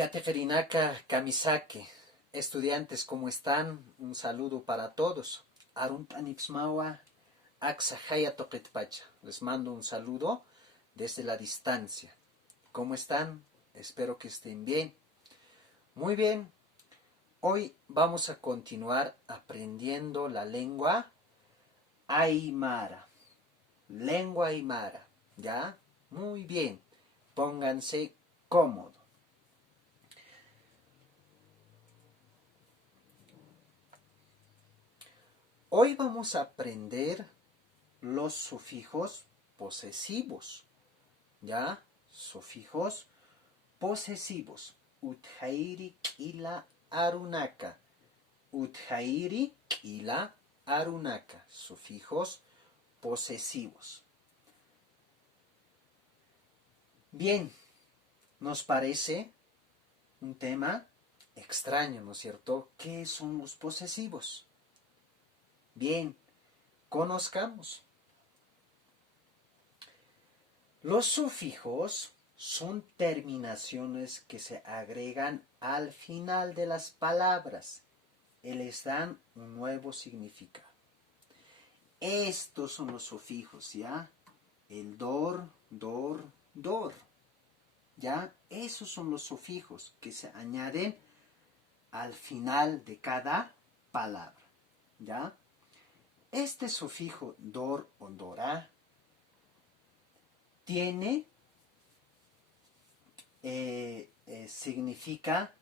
Yateferinaka Kamisake. Estudiantes, ¿cómo están? Un saludo para todos. Aruntanipsmawa Aksahaya Toquetpacha. Les mando un saludo desde la distancia. ¿Cómo están? Espero que estén bien. Muy bien. Hoy vamos a continuar aprendiendo la lengua Aymara. Lengua Aymara. ¿Ya? Muy bien. Pónganse cómodos. Hoy vamos a aprender los sufijos posesivos, ¿ya? Sufijos posesivos. Utjairi kila arunaka. Utjairi kila arunaka. Sufijos posesivos. Bien, nos parece un tema extraño, ¿no es cierto? ¿Qué son los posesivos? Bien, conozcamos. Los sufijos son terminaciones que se agregan al final de las palabras y les dan un nuevo significado. Estos son los sufijos, ¿ya? El dor, dor. ¿Ya? Esos son los sufijos que se añaden al final de cada palabra, ¿ya? Este sufijo dor o dora tiene, significa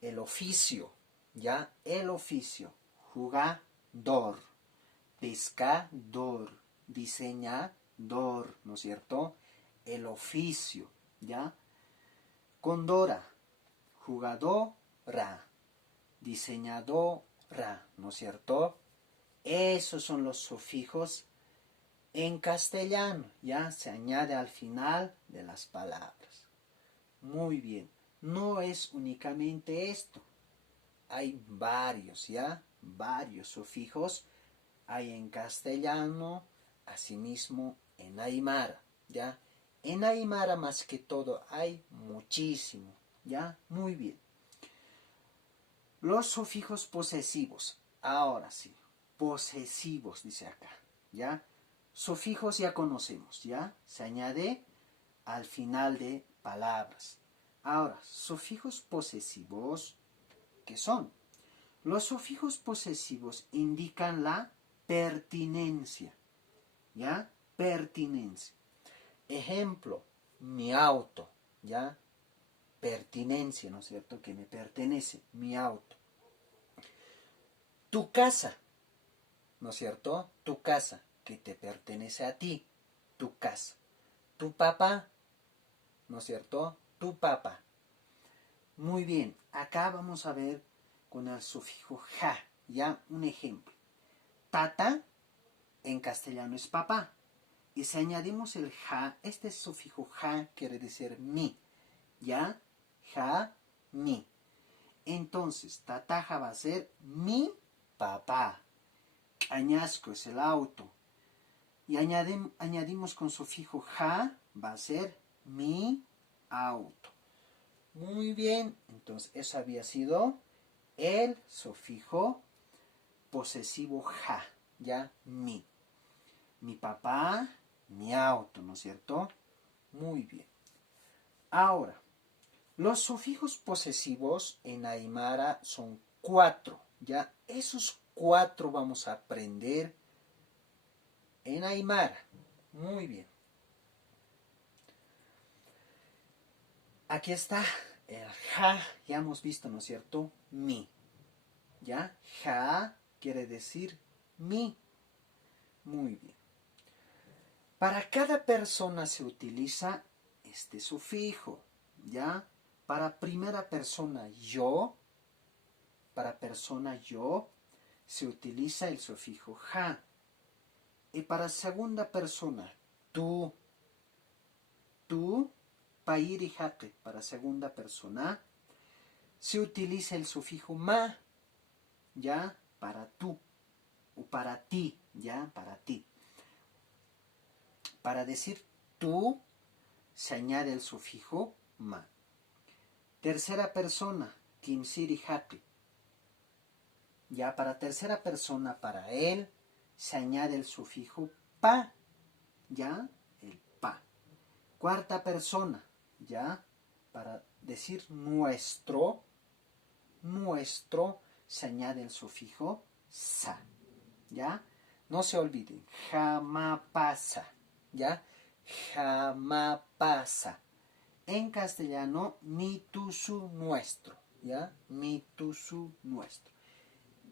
el oficio, ¿ya? El oficio, jugador, pescador, diseñador, ¿no es cierto? El oficio, ¿ya? Condora, jugadora, diseñadora, ¿no es cierto? Esos son los sufijos en castellano, ya se añade al final de las palabras. Muy bien, no es únicamente esto. Hay varios, ya, varios sufijos. Hay en castellano, asimismo en aymara, ya. En aymara más que todo hay muchísimo, ya, muy bien. Los sufijos posesivos, ahora sí, posesivos dice acá, ya. Sufijos ya conocemos, ¿ya? Se añade al final de palabras. Ahora, sufijos posesivos, ¿qué son? Los sufijos posesivos indican la pertinencia, ¿ya? Pertinencia. Ejemplo, mi auto, ¿ya? Pertinencia, ¿no es cierto? Que me pertenece, mi auto. Tu casa, ¿no es cierto? Tu casa, que te pertenece a ti, tu casa. Tu papá, ¿no es cierto? Tu papá. Muy bien, acá vamos a ver con el sufijo ja, ya un ejemplo. Tata en castellano es papá. Y si añadimos el ja, este sufijo ja quiere decir mi, ¿ya? Ja, mi. Entonces, tataja va a ser mi papá. Añasco es el auto. Y añadimos con sufijo ja, va a ser mi auto. Muy bien, entonces eso había sido el sufijo posesivo ja, ya mi. Mi papá, mi auto, ¿no es cierto? Muy bien. Ahora, los sufijos posesivos en aymara son 4, ya. Esos 4 vamos a aprender en aymara. Muy bien. Aquí está el ja, ya hemos visto, ¿no es cierto? Mi. ¿Ya? Ja quiere decir mi. Muy bien. Para cada persona se utiliza este sufijo, ¿ya? Para primera persona yo, para persona yo, se utiliza el sufijo ja. Y para segunda persona, tú, pairi jaque, para segunda persona, se utiliza el sufijo ma, ¿ya? Para tú, o para ti, ¿ya? Para ti. Para decir tú, se añade el sufijo ma. Tercera persona, kimsiri haki. Ya para tercera persona, para él, se añade el sufijo pa, ya, el pa. Cuarta persona, ya, para decir nuestro, se añade el sufijo sa, ya. No se olviden, jamás pasa, ya, jamás pasa. En castellano, mi, tu, su, nuestro, ya, mi, tu, su, nuestro.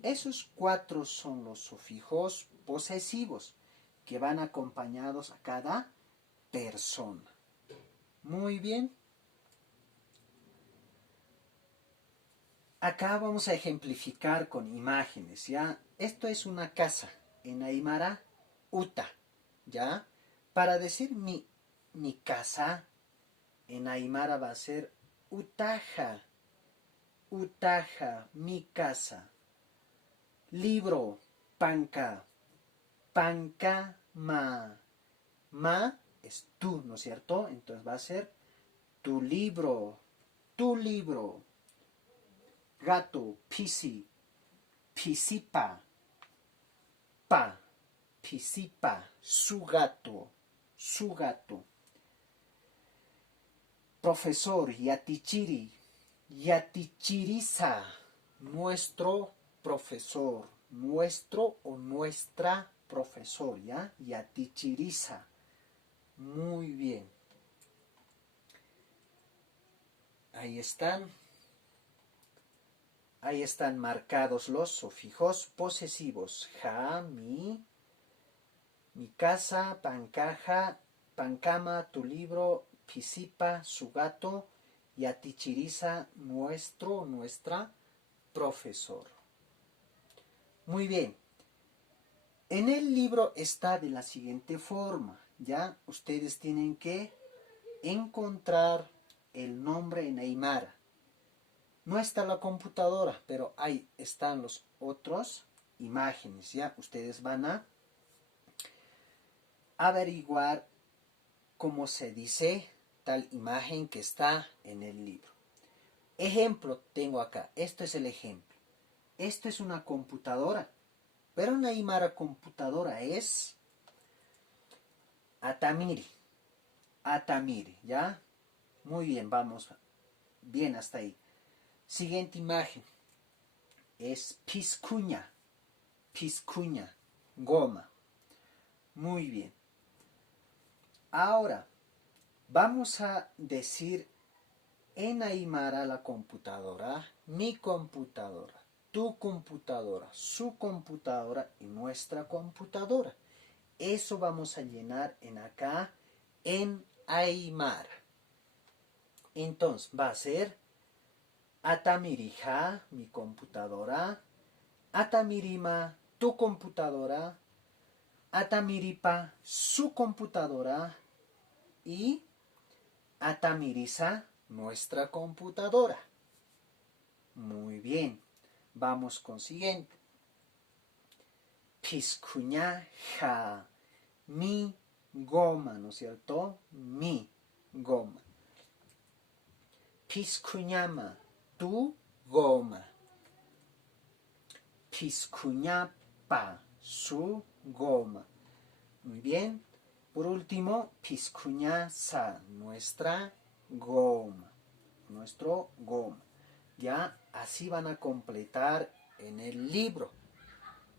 Esos cuatro son los sufijos posesivos que van acompañados a cada persona. Muy bien. Acá vamos a ejemplificar con imágenes, ¿ya? Esto es una casa. En Aymara, uta, ¿ya? Para decir mi casa, en Aymara va a ser utaja, utaja, mi casa. Libro, panca, panca, ma es tú, ¿no es cierto? Entonces va a ser tu libro, tu libro. Gato, pisi, pisipa, pa, pisipa, su gato, su gato. Profesor, yatichiri, yatichiriza, nuestro profesor, nuestro o nuestra profesor, ¿ya? Yatichiriza. Muy bien. Ahí están. Ahí están marcados los sufijos posesivos. Ja, mi casa, pancaja, pancama, tu libro, pisipa, su gato, yatichiriza, nuestro, nuestra profesor. Muy bien. En el libro está de la siguiente forma, ¿ya? Ustedes tienen que encontrar el nombre en aymara. No está la computadora, pero ahí están los otros imágenes, ¿ya? Ustedes van a averiguar cómo se dice tal imagen que está en el libro. Ejemplo tengo acá. Esto es el ejemplo. Esto es una computadora, pero una aymara computadora es atamiri. Atamiri, ¿ya? Muy bien, vamos bien hasta ahí. Siguiente imagen es piscuña, piscuña, goma. Muy bien. Ahora, vamos a decir en aymara la computadora, mi computadora, tu computadora, su computadora y nuestra computadora. Eso vamos a llenar en acá, en aymara. Entonces, va a ser atamirija, mi computadora, atamirima, tu computadora, atamiripa, su computadora y atamiriza, nuestra computadora. Muy bien. Vamos con siguiente. Piscuña, ja, mi goma, ¿no es cierto? Mi goma. Piscuñama, tu goma. Piscuñapa, su goma. Muy bien. Por último, piscuñasa, nuestra goma. Nuestro goma. Ya, así van a completar en el libro.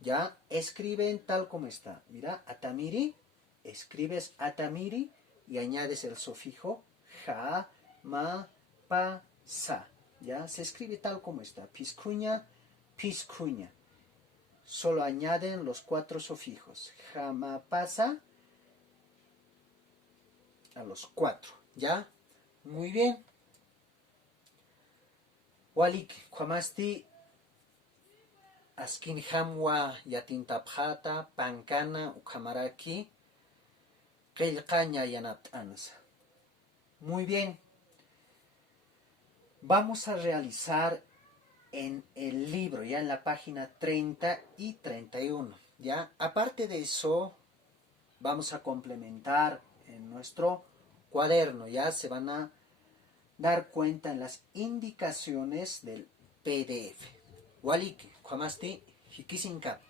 Ya, escriben tal como está. Mira, atamiri, escribes atamiri y añades el sufijo ja, ma, pa, sa. Ya, se escribe tal como está. Piscuña, piscuña. Solo añaden los cuatro sufijos. Ja, ma, pa, sa. A los cuatro. ¿Ya? Muy bien. Walik, kwamasti askin hamwa yatintapjata, pancana, ukamaraki, qillqaña yanapt'anas. Muy bien. Vamos a realizar en el libro, ya en la página 30 y 31. ¿Ya? Aparte de eso, vamos a complementar en nuestro cuaderno. Ya se van a dar cuenta en las indicaciones del PDF. Waliki, Kwamasti, Hikisinkap.